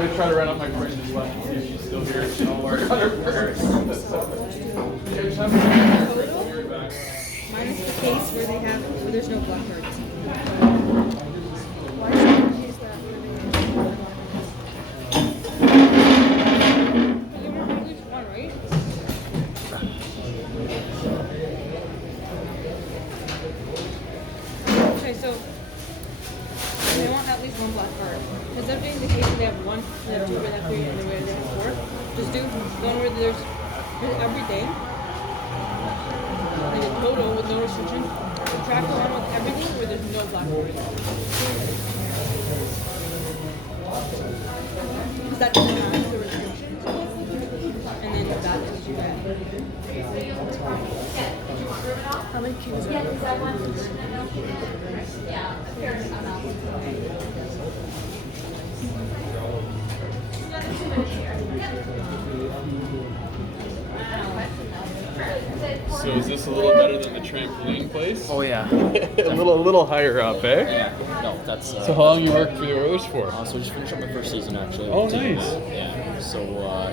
gonna try to run up my friend as well and see if she's still here. She'll work on her first. Yeah, just have a break. I'll be right back. Minus the case where there's no blackbirds. Why should we use that? You want at least one, right? Okay, so they want at least one blackbird. Instead of being the case where they have one, they have two, they have three, and they have four, just do one where there's every day. Like a total with no restriction. Track the one with everything where there's no blackberry. Because that doesn't have the restrictions. And then that is you get. How many kids are So is this a little better than the trampoline place? Oh yeah. a little higher up, eh? Yeah. No, that's. So how long you worked for the Oilers for? So I just finished up my first season actually. Oh, nice. Yeah. So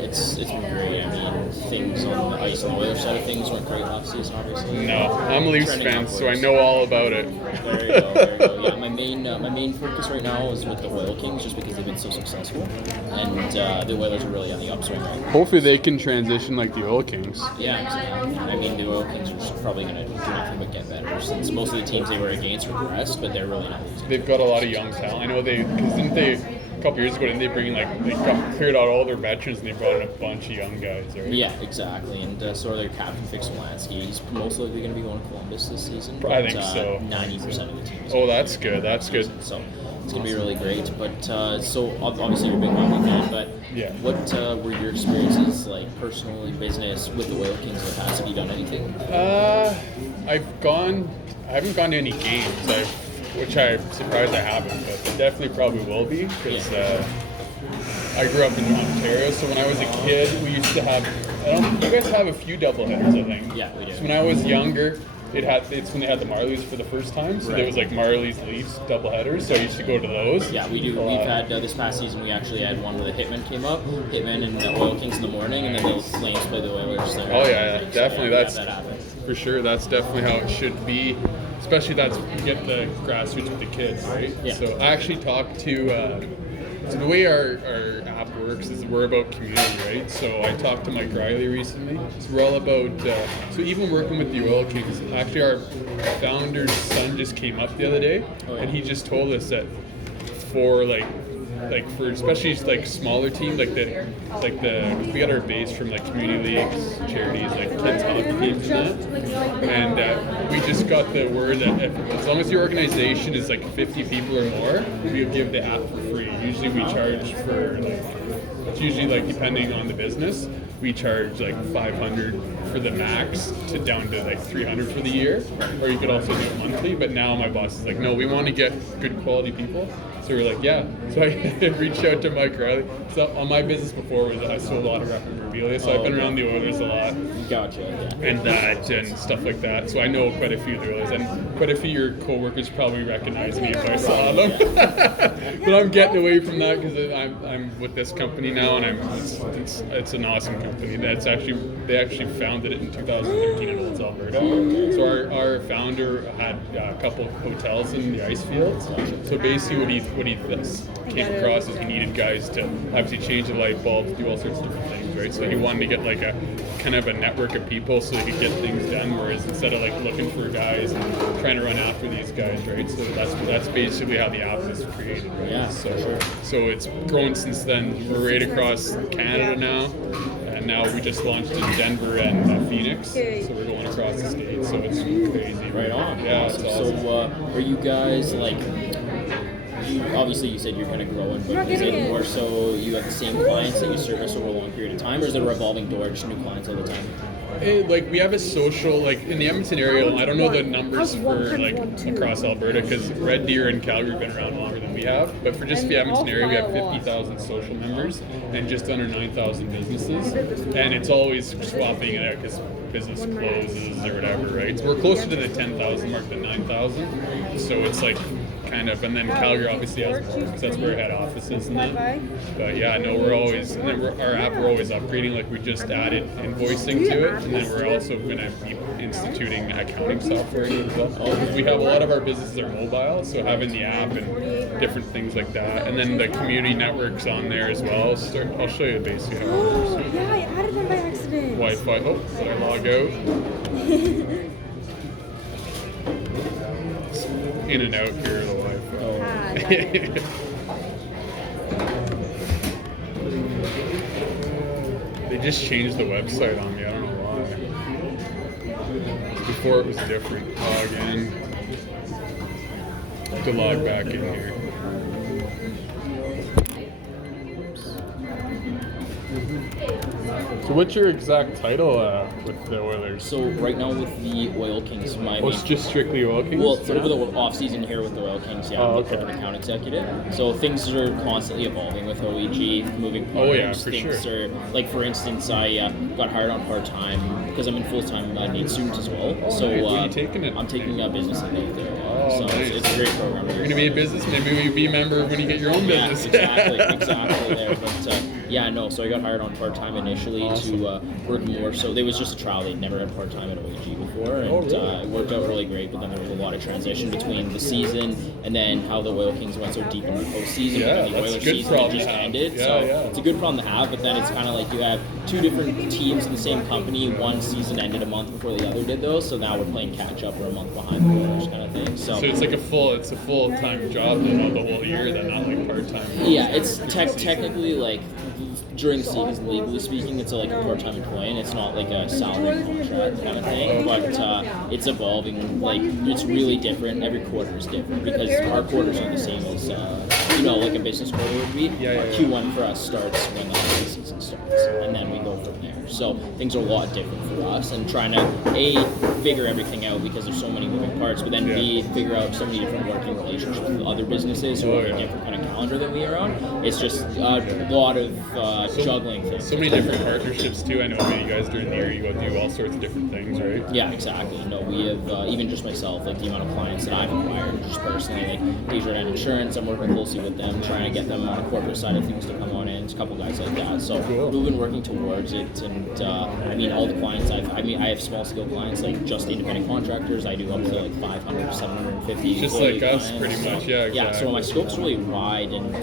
it's been great. I mean, things on the ice and the Oilers side of things went great last season, obviously. No, I'm a Leafs Trending fan, upwards. so I know all about it. There you go. There you go. Yeah, my main focus right now is with the Oil Kings, just because they've been so successful, and the Oilers are really on the upswing right now. Hopefully they can transition like the Oil Kings. Yeah, exactly. I mean, the Oil Kings are probably going to do nothing but get better, since most of the teams they were against regressed, but they're really not losing. They've got a lot of young talent. I know because didn't they a couple years ago didn't they bring cleared out all their veterans and they brought in a bunch of young guys, right? Yeah, exactly. And so their captain, Fix Wolansky, he's most likely going to be going to Columbus this season. I think so. 90% of the team. Oh, that's good. That's good. So it's going to be really great. But so obviously you're a big hockey fan, but Yeah. what were your experiences like personally, business with the Oil Kings in the past? Have you done anything? I haven't gone to any games, which I'm surprised I haven't, but definitely probably will be because I grew up in Ontario. So when I was a kid, we used to have. You guys have a few doubleheaders, I think. Yeah, we do. So when I was younger, it's when they had the Marlies for the first time. So there was like Marlies Leafs doubleheaders. So I used to go to those. Yeah, we do. We've had this past season. We actually had one where the Hitmen came up, Hitmen and the Oil Kings in the morning, and then the Flames play the Oilers. Oh yeah, definitely. That's that happened. For sure. That's definitely how it should be. Especially you get the grassroots with the kids, right? Yeah. So I actually talked to. So the way our app works is we're about community, right? So I talked to Mike Riley recently. So we're all about, so even working with the Oil Kings, actually our founder's son just came up the other day, and he just told us that for for especially like smaller teams, we got our base from like community leagues, charities, like kids hockey teams and that, and we just got the word that as long as your organization is like 50 people or more, we give the app for free. Usually we charge for it's usually like depending on the business, we charge like $500 for the max to down to like $300 for the year, or you could also do it monthly. But now my boss is like, no, we want to get good quality people. So we're like, yeah. So I reached out to Mike Riley. So on my business before was I sold a lot of memorabilia, so I've been around the Oilers a lot. Gotcha. Yeah. And that and stuff like that. So I know quite a few of the Oilers, and quite a few of your coworkers probably recognize me if I saw them. But I'm getting away from that because I'm with this company now, and it's an awesome company. They actually founded it in 2013 in Olds, Alberta. So our founder had a couple of hotels in the ice fields. So basically what he came across is he needed guys to obviously change the light bulbs, do all sorts of different things, right? So he wanted to get like a kind of a network of people so he could get things done, whereas instead of like looking for guys and trying to run after these guys, right? So that's basically how the app was created, right? Yeah, So it's grown since then. We're right across Canada now, and now we just launched in Denver and Phoenix, so we're going across the state. So it's crazy. Right on. Yeah, Awesome. it's awesome. So are you guys like? Obviously, you said you're kind of growing, but is it more so you have the same clients that you service over a long period of time, or is it a revolving door, just new clients all the time? We have a social, like in the Edmonton area, I don't know the numbers for like across Alberta because Red Deer and Calgary have been around longer than we have, but for just the Edmonton area we have 50,000 social members and just under 9,000 businesses, and it's always swapping it out because business closes or whatever, right? So we're closer to the 10,000 mark than 9,000, so it's like kind of, and then Calgary obviously has more because that's where our head office is. And then, but yeah, no, we're always, and then our app we're always upgrading. Like we just added invoicing to it, and then we're also going to be instituting accounting software as well. We have a lot of our businesses are mobile, so having the app and different things like that, and then the community networks on there as well. I'll show you basically how it works. Yeah, I added them by accident. Wi-Fi. Oh, did I log out? In and out here, the Wi-Fi. They just changed the website on me. I don't know why. Before it was different. Log in. To log back in here. So what's your exact title with the Oilers? So right now with the Oil Kings, it's just strictly Oil Kings? Well, over the off season here with the Oil Kings, yeah, I'm an account executive. So things are constantly evolving with OEG, moving parts. Oh yeah, for things sure. Are, like for instance, I got hired on part time because I'm in full time. I need students as well. So nice. What are you taking it? I'm taking a business at night there. Oh, so nice. it's a great program. You're gonna be a businessman. Maybe you'll be a member when you get your own business. Exactly there. But yeah, no. So I got hired on part time initially to work more. So there was just a trial. They'd never had part time at OEG before, and it worked out really great. But then there was a lot of transition between the season and then how the Oil Kings went so deep in the postseason. Yeah, and the that's a Oilers good season problem just to have. ended. Yeah, so yeah. it's a good problem to have. But then it's kind of like you have two different teams in the same company. One season ended a month before the other did, though. So now we're playing catch up. We're a month behind the Oilers, kind of thing. So it's like a full-time job, the whole year, then not like part-time. Yeah, it's technically like during the season, legally speaking, it's like a part-time employee, and it's not like a salary contract kind of thing. But it's evolving. Like it's really different. Every quarter is different because our quarters are the same as like a business quarter would be. Q1 for us starts when the holiday season starts, and then we go from there. So things are a lot different for us, and trying to figure everything out because there's so many moving parts, but then B, figure out so many different working relationships with other businesses who are a different kind of calendar than we are on. It's just a lot of juggling things. So many different partnerships too. I know you guys during the year you go do all sorts of different things, right? Yeah, exactly. No, we have even just myself, like the amount of clients that I've acquired, just personally, like Desjardins Insurance. I'm working closely with them, trying to get them on the corporate side of things to come on in. It's a couple guys like that. So we've been working towards it, and I mean, all the clients I have small scale clients, like just independent contractors. I do up to like 500, 750. Just like us, clients. pretty much. Yeah, exactly. Yeah, so my scope's really wide, and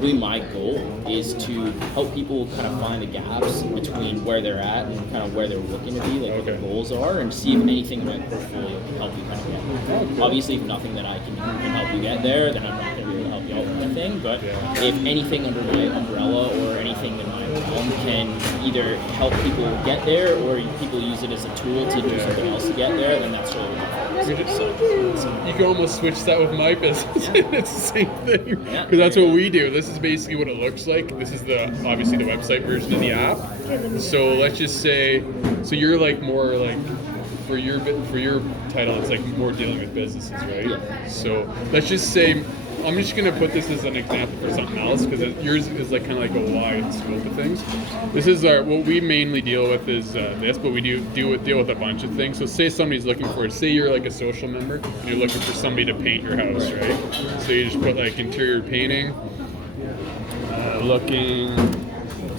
really my goal is to help people kind of find the gaps between where they're at and kind of where they're looking to be, like what their goals are, and see if anything in my portfolio can help you kind of get there. Obviously, if nothing that I can do can help you get there, then I'm not going to be able to help you out with anything. But if anything under my umbrella or anything in my realm can either help people get there or people use it as a tool to do something else to get there, then that's really what I'm You can almost switch that with my business. It's the same thing Yeah. because that's what we do. This is basically what it looks like. This is obviously the website version of the app. So let's just say, so you're like more like for your title, it's like more dealing with businesses, right? Yeah. So let's just say, I'm just gonna put this as an example for something else because yours is like kind of like a wide scope of things. This is what we mainly deal with is this, but we deal with a bunch of things. So say somebody's looking for, say you're like a social member, and you're looking for somebody to paint your house, right? So you just put like interior painting, looking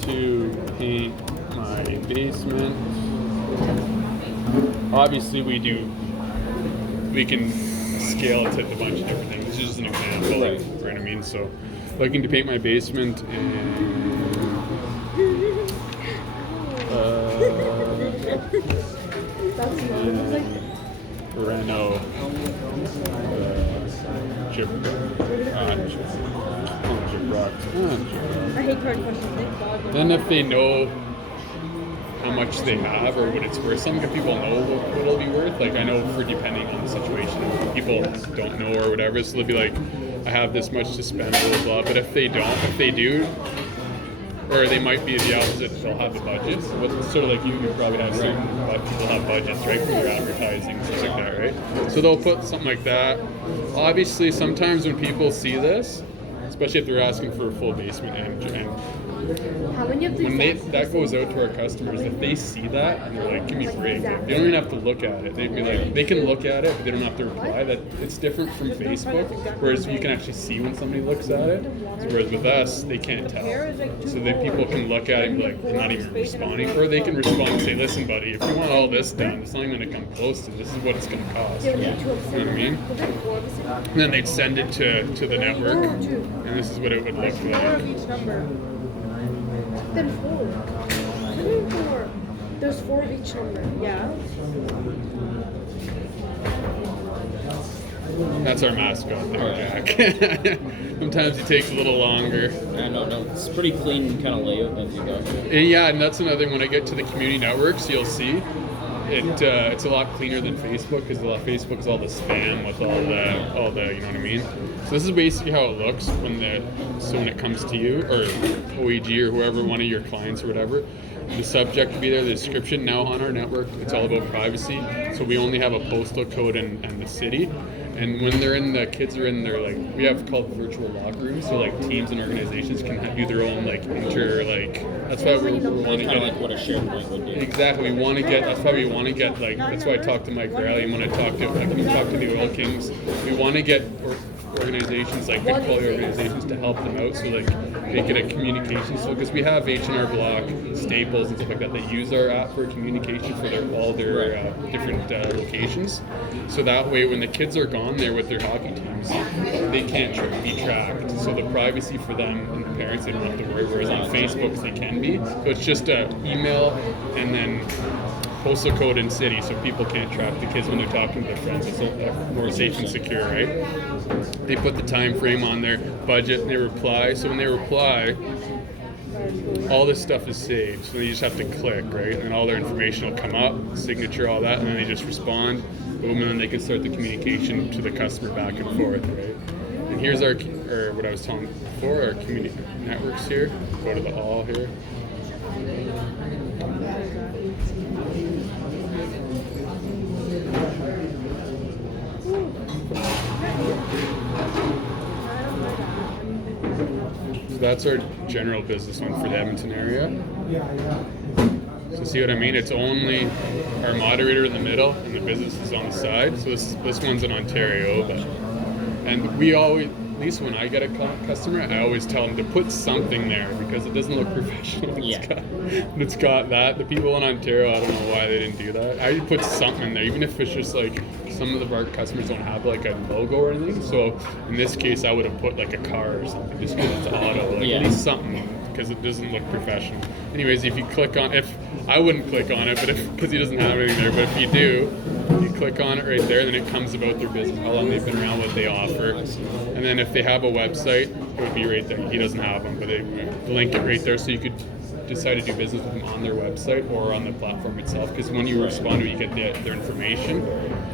to paint my basement. Obviously we can scale it to a bunch of different things. This is just an example, like, you know what I mean? So, looking to paint my basement in Reno, I hate hard questions. Then if they know how much they have or what it's worth, some people know what it'll be worth. Like I know for depending on the situation, people don't know or whatever, so they'll be like, I have this much to spend, blah, blah, blah. But if they do, or they might be the opposite, they'll have the budgets. Sort of like you probably have certain people have budgets, right, for their advertising, things like that, right? So they'll put something like that. Obviously, sometimes when people see this, especially if they're asking for a full basement and How many of these? when that goes out to our customers, if they see that and they're like, give me a break, like, they don't even have to look at it. They'd be like, they can look at it, but they don't have to reply. That it's different from Facebook, whereas you can actually see when somebody looks at it. So whereas with us, they can't tell. So that people can look at it and be like, they're not even responding, or they can respond and say, listen, buddy, if you want all this done, it's not even going to come close to this. Is what it's going to cost. You know what I mean? And then they'd send it to the network, and this is what it would look Four like. of each number. Then 4. What do you mean 4? There's 4 of each number. Yeah. That's our mascot there, Jack. Sometimes he takes a little longer. No, it's pretty clean kind of layout as you go. And yeah, and that's another thing. When I get to the community networks, you'll see it's a lot cleaner than Facebook, because Facebook is all the spam with all the you know what I mean. So this is basically how it looks when it comes to you or OEG or whoever, one of your clients or whatever. The subject will be there, the description. Now on our network, it's all about privacy. So we only have a postal code and the city. And when the kids are in their, like, we have called virtual locker rooms, so like teams and organizations can do their own that's why we want to Kind of get like what a SharePoint would do. exactly. That's why we want to get that's why I talked to Mike Riley, and when I talked to the Oil Kings, we want to get organizations, like big quality organizations, to help them out, so like they get a communication. So because we have H&R Block, Staples, and stuff like that use our app for communication for all their different locations. So that way, when the kids are gone there with their hockey teams, they can't be tracked. So the privacy for them and the parents, they don't have to worry. Whereas on Facebook, they can be. So it's just an email and then postal code and city, so people can't track the kids when they're talking to their friends. It's more safe and secure, right? They put the time frame on their budget and they reply. So when they reply, all this stuff is saved. So you just have to click, right? And all their information will come up, signature, all that, and then they just respond. Boom, and then they can start the communication to the customer back and forth, right? And here's what I was telling before, our community networks here. Go to the all here. So that's our general business one for the Edmonton area. So see what I mean? It's only our moderator in the middle and the business is on the side. So this one's in Ontario, and we always, at least when I get a customer, I always tell them to put something there because it doesn't look professional. It's got that. The people in Ontario, I don't know why they didn't do that. I would put something in there, even if it's just like some of our customers don't have like a logo or anything. So in this case, I would have put like a car or something just because it's auto, like at least something, because it doesn't look professional. Anyways, if you click on, I wouldn't click on it, but because he doesn't have anything there, but if you do, you click on it right there, then it comes about their business, how long they've been around, what they offer. And then if they have a website, it would be right there. He doesn't have them, but they link it right there, so you could decide to do business with them on their website or on the platform itself, because when you respond to it, you get their information.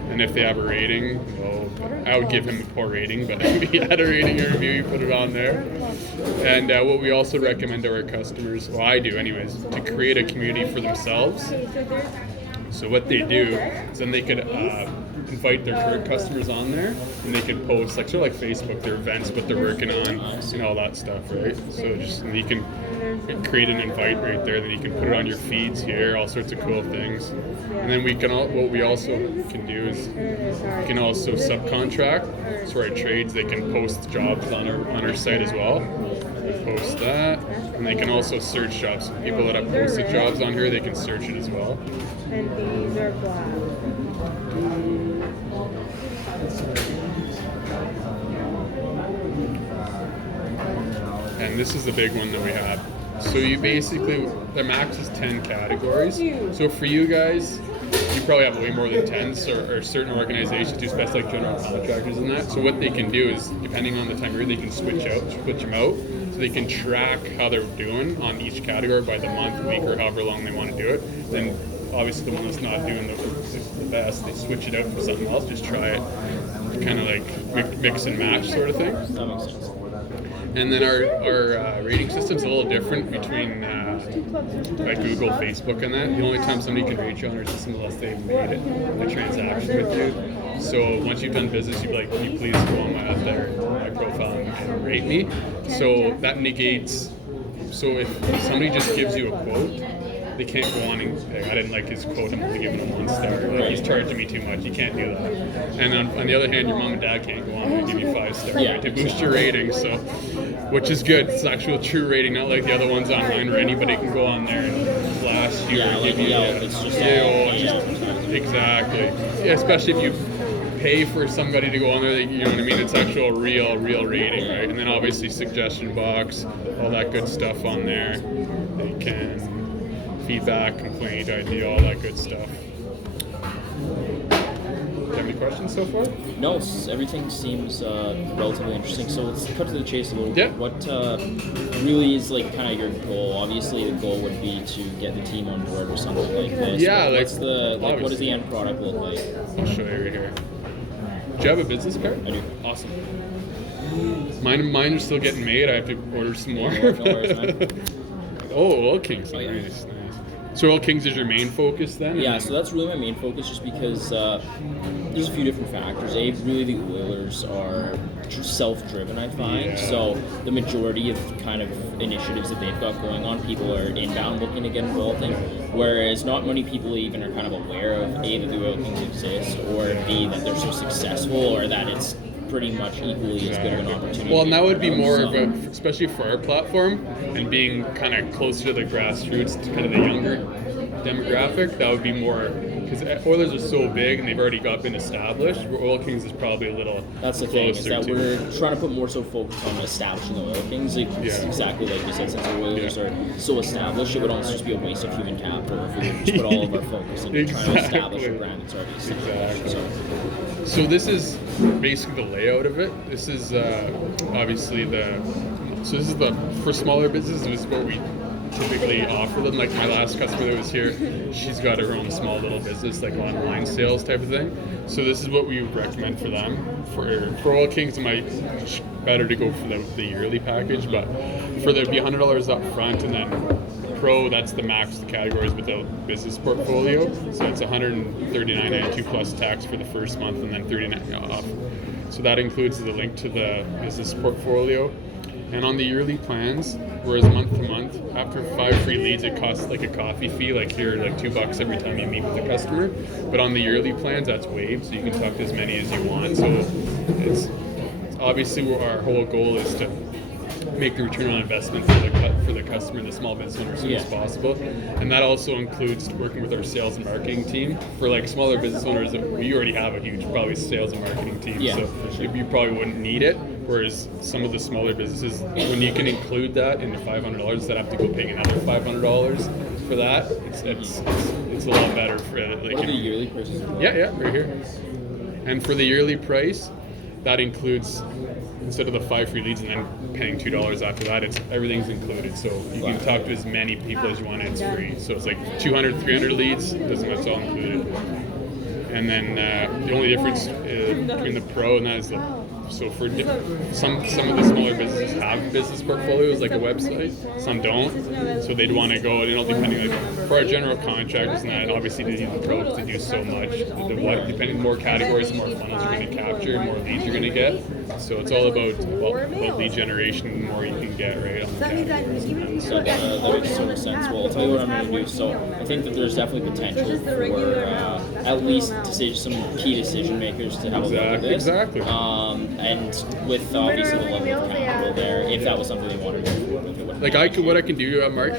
And if they have a rating, well, I would give him a poor rating, but if he had a rating or review, you put it on there. And what we also recommend to our customers, well, I do anyways, to create a community for themselves. So what they do is then they could invite their current customers on there, and they could post like sort of like Facebook, their events, what they're working on, and all that stuff, right? So and you can create an invite right there, then you can put it on your feeds here, all sorts of cool things. And then what we also can do is we can also subcontract. So our trades, they can post jobs on our site as well. Post that, and they can also search jobs. People that have posted jobs on here, they can search it as well. And these are black. And this is the big one that we have. So you basically, the max is 10 categories. So for you guys, you probably have way more than 10, or certain organizations do special, like general contractors and that. So what they can do is, depending on the time of year, they can switch them out. So they can track how they're doing on each category by the month, week, or however long they want to do it. Then obviously the one that's not doing the best, they switch it out for something else, just try it, kind of like mix and match sort of thing. That makes sense. And then our rating system's a little different between like Google, Facebook, and that. The only time somebody can rate you on our system unless they've made a transaction with you. So once you've done business, you'd be like, can you please go on my profile and rate me? So that negates. So if somebody just gives you a quote, they can't go on and say, I didn't like his quote, I'm only giving him 1 star. Like, he's charging me too much. You can't do that. And on the other hand, your mom and dad can't go on and give you 5 stars, right, to boost your rating. So, which is good. It's actual true rating, not like the other ones online where anybody can go on there and blast you or give you. It's just exactly. Yeah, especially if you pay for somebody to go on there, you know what I mean? It's actual real rating, right? And then obviously suggestion box, all that good stuff on there. They can feedback, complaint, idea, all that good stuff. Do you have any questions so far? No, everything seems relatively interesting. So let's cut to the chase a little bit. Yeah. What really is like kind of your goal? Obviously, the goal would be to get the team on board with something like this. Yeah, but like, what's the what does the end product look like? I'll show you right here. Do you have a business card? I do. Awesome. Mine are still getting made. I have to order some more. No worries, man. Oh, Oil Kings. Oh, yeah. Nice. So Oil Kings is your main focus then? Yeah, so that's really my main focus, just because there's a few different factors. Really the oilers are self-driven, I find. Yeah. So the majority of kind of initiatives that they've got going on, people are inbound looking to get involved in, whereas not many people even are kind of aware of A, that the Oil Kings exist, or B, that they're so successful, or that it's pretty much equally as good of an opportunity. Well, and that would be more of a, especially for our platform, and being kind of closer to the grassroots, to kind of the younger demographic, that would be more, because Oilers are so big and they've already been established, where Oil Kings is probably a little That's the thing, is closer that to. We're trying to put more so focus on establishing the Oil Kings. It's exactly like you said, since the Oilers are so established, it would almost just be a waste of human capital if we would just put all of our focus into trying to establish a brand that's already established. Exactly. So this is basically the layout of it. This is obviously for smaller businesses, this is what we typically offer them. Like my last customer that was here, she's got her own small little business, like online sales type of thing. So this is what we would recommend for them. For Oil Kings, it might be better to go for the yearly package, but for there'd be $100 up front, and then Pro, that's the max, the categories with the business portfolio. So it's $139.92 plus tax for the first month, and then $39 off. So that includes the link to the business portfolio. And on the yearly plans, whereas month to month, after 5 free leads, it costs like a coffee fee, like here, like $2 every time you meet with the customer. But on the yearly plans, that's waived, so you can talk to as many as you want. So it's obviously our whole goal is to make the return on investment for the customer and the small business owner as soon as possible. And that also includes working with our sales and marketing team. For like smaller business owners, we already have a huge probably sales and marketing team, so you probably wouldn't need it. Whereas some of the smaller businesses, when you can include that in the $500, instead have to go paying another $500 for that, it's a lot better for like. What are the yearly prices? Yeah, right here. And for the yearly price, that includes, instead of the 5 free leads and then paying $2 after that, everything's included. So you can talk to as many people as you want, and it's free. So it's like 200, 300 leads, that's all included. And then the only difference between the Pro and that is so for some of the smaller businesses have business portfolios like a website, some don't. So they'd want to go, depending, like for our general contractors and that, obviously they need the Pro because they do so much. Depending more categories, the more funnels you're going to capture, more leads you're going to get. So it's all about lead generation, the more you can get, right? On the So that makes so much sense. Well, I'll tell you what I'm going to do. So I think that there's definitely potential for at least some key decision makers to have a look at this. Exactly. And with obviously the level of capital there, if that was something they wanted to do with it. Like what I can do, Mark,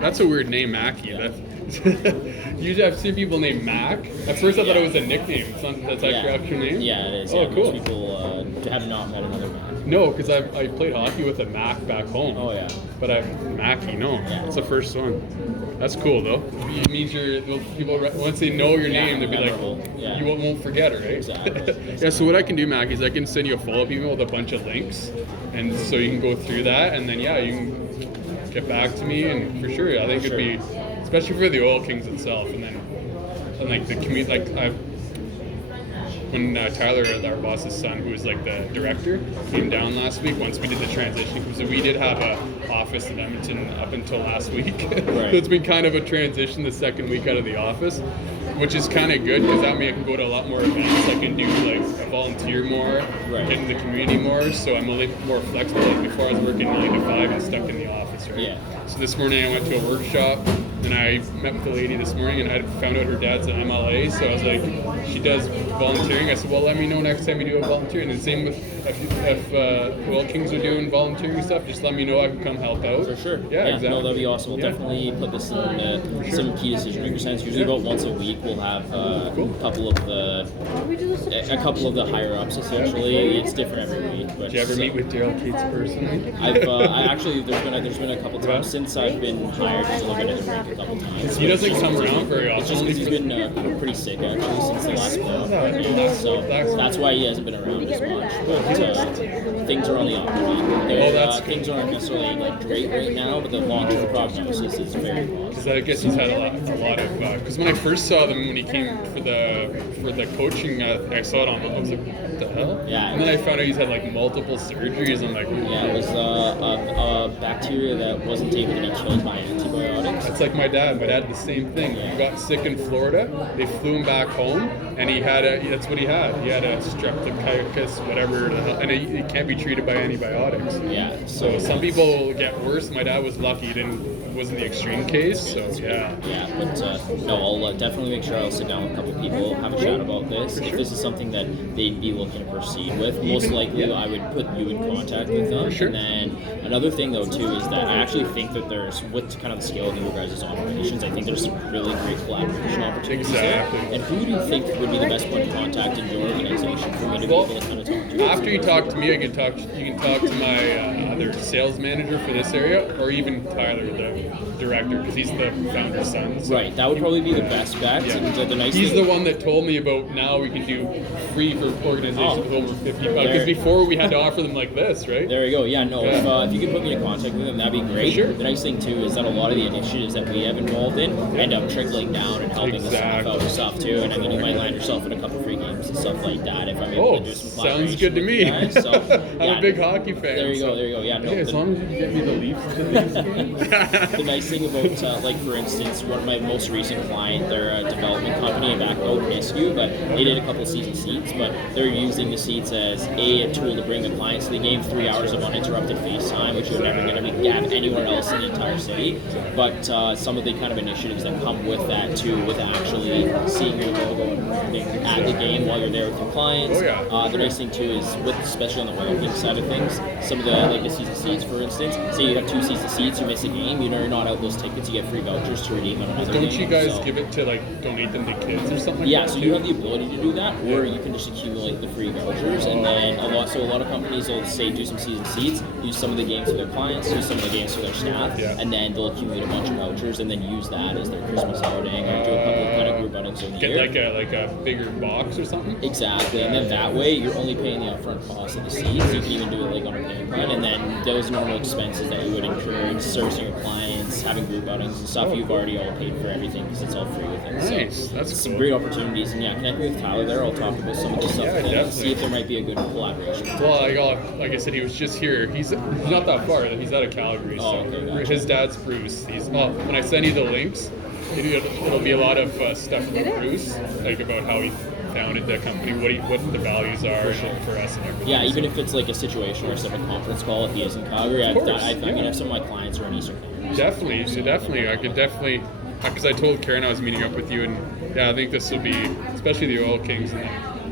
that's a weird name, Mackie. Usually I've seen people named Mac. At first I thought it was a nickname. That's actually your actual name? Yeah, it is. Oh, cool. Most people have not met another Mac. No, because I played hockey with a Mac back home. Oh, yeah. But Mackie, no. Yeah. It's the first one. That's cool, though. It means people, once they know your name, they'll be like, you won't forget it, right? Exactly. Yeah, so what I can do, Mackie, is I can send you a follow-up email with a bunch of links. And so you can go through that, and then, you can get back to me. And for sure, I think it'd be, especially for the Oil Kings itself. And like the community, when Tyler, our boss's son, who was like the director, came down last week, once we did the transition, because we did have an office in Edmonton up until last week. So it's been kind of a transition the second week out of the office. which is kind of good because that means I can go to a lot more events. I can do like volunteer more, Right. get in the community more. So I'm a little more flexible. Like before, I was working 9 to 5 and stuck in the office, right? Yeah. So this morning I went to a workshop and I met with a lady this morning and I found out her dad's an MLA. So I was like, she does volunteering. I said, well, let me know next time you do a volunteer. And the same with if Oil Kings are doing volunteering stuff, just let me know. I can come help out. For sure. Yeah, exactly. No, that'd be awesome. We'll Yeah. definitely put this in sure. some key decision maker sense. Usually Yeah. about once a week we'll have Cool. a couple of the a couple of the higher ups essentially. It's different every week. But Did you ever so- meet with Daryl Cates personally? I actually there's been a couple times since I've been hired. He's only been in the rink a couple times. He doesn't come around very It's often. just because he's been pretty sick actually since the last month. Yeah, so that's why he hasn't been around as much. But things are on the upward. That's Things aren't necessarily like great right now, but the long-term prognosis is very positive. Because I guess he's had a lot of. Because when I first saw them, when he came for the coaching, I saw it on. I was like, what the hell? Yeah. And then I found out he's had like multiple surgeries. I'm like, Yeah, it was a bacteria that wasn't able to be killed by antibiotics. That's like my dad. My dad had the same thing. He got sick in Florida. They flew him back home, and that's what he had. He had a streptococcus, whatever, and it can't be treated by antibiotics. Yeah, So some people get worse. My dad was lucky; it wasn't the extreme case. So yeah. Yeah, but no, I'll definitely make sure I'll sit down with a couple of people, have a chat about this. If this is something that they'd be looking to proceed with, most likely I would put you in contact with them. Sure. And then another thing though too is that I actually think that there's, with kind of the scale of your guys' operations, I think there's some really great collaboration opportunities Exactly. there. And who do you think would be the best point of contact in your organization for me to be able to kind of talk to? After you talk to me, you can talk to my other sales manager for this area, or even Tyler, the director, because he's the founder's son. So. Right, that would probably be the best bet. Yeah. The nice He's thing, the one that told me about now we can do free for organizations with over 50 bucks. There- Because before we had to offer them like this, right? There we go. Yeah, no. Yeah. If you could put me in contact with them, that'd be great. Sure. The nice thing too is that a lot of the initiatives that we have involved in end up trickling down and helping the staff out and stuff too. And I mean, you might land yourself in a couple free games and stuff like that if I'm able to do some collaboration. Sounds good to with me. you guys. So, I'm yeah, a big hockey fan. There you go. so- There you go. Yeah, no. Hey, as long as you can get me the Leafs to these games. The nice thing about, like for instance, one of my most recent client, they're a development company back out Nisku, but they did a couple of season seats, but they're using the seats as a tool to bring the clients to the game, 3 hours of uninterrupted FaceTime, which you're never going to have anywhere else in the entire city. But some of the kind of initiatives that come with that too, with actually seeing your logo and branding at the game while you're there with your clients. Oh, yeah. The nice thing too is, with especially on the Oil Kings side of things, some of the like the season seats, for instance. Say you have 2 season seats, you miss a game, you're not out those tickets, you get free vouchers to redeem on another game. Don't you guys So- give it to donate them to kids or something like Yeah, that? so you have the ability to do that, or you can just accumulate the free vouchers, and then a lot of companies will say do some season seats, use some of the games for their clients, use some of the games for their staff, Yeah. and then they'll accumulate a bunch of vouchers, and then use that as their Christmas outing, or do a couple of kind of group outings over the Get year. like a bigger box or something? Exactly, and then that way you're only paying the upfront cost of the seats. You can even do it like on a payment plan, and then those normal expenses that you would incur, servicing your clients, having group outings and stuff, you've already all paid for everything because it's all free with it. Nice, So that's some cool. great opportunities, and yeah, connect me with Tyler there. I'll talk about some of the stuff Yeah, with him and definitely. see if there might be a good collaboration. Well, like I said, he was just here. He's not that far. He's out of Calgary. Oh, So okay, gotcha. his dad's Bruce. When I send you the links, it'll be a lot of stuff about Bruce, like about how he founded the company, what the values are for us and everything. Yeah, even So- if it's like a situation where it's like a conference call if he is in Calgary, I yeah. mean, if some of my clients are in Eastern Canada. Definitely, so definitely, I could definitely, because I told Karen I was meeting up with you, and yeah, I think this will be, especially the Oil Kings and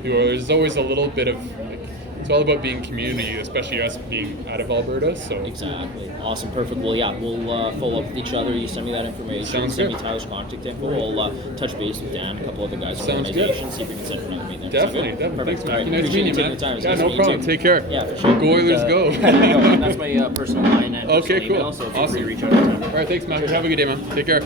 the Oilers, there's always a little bit of, like, it's all about being community, especially us being out of Alberta, so. Exactly. Awesome. Perfect. Well, yeah, we'll follow up with each other. You send me that information. Sounds send good. me Tyler's contact info. We'll touch base with Dan, a couple other guys from the Sounds good. organization, see if we can set another meeting. Definitely, Sound good? definitely. Thanks, Perfect. All right. Mackie. Nice Appreciate meeting you you, taking man. the time. It's Yeah, nice no to meet you, problem. too. Take care. Yeah, for sure. Go Oilers, go. There you go. That's my personal line and Okay, personal email, cool. so feel free Awesome. to reach out anytime. All right, thanks, Mackie. Have a good day, man. Take care.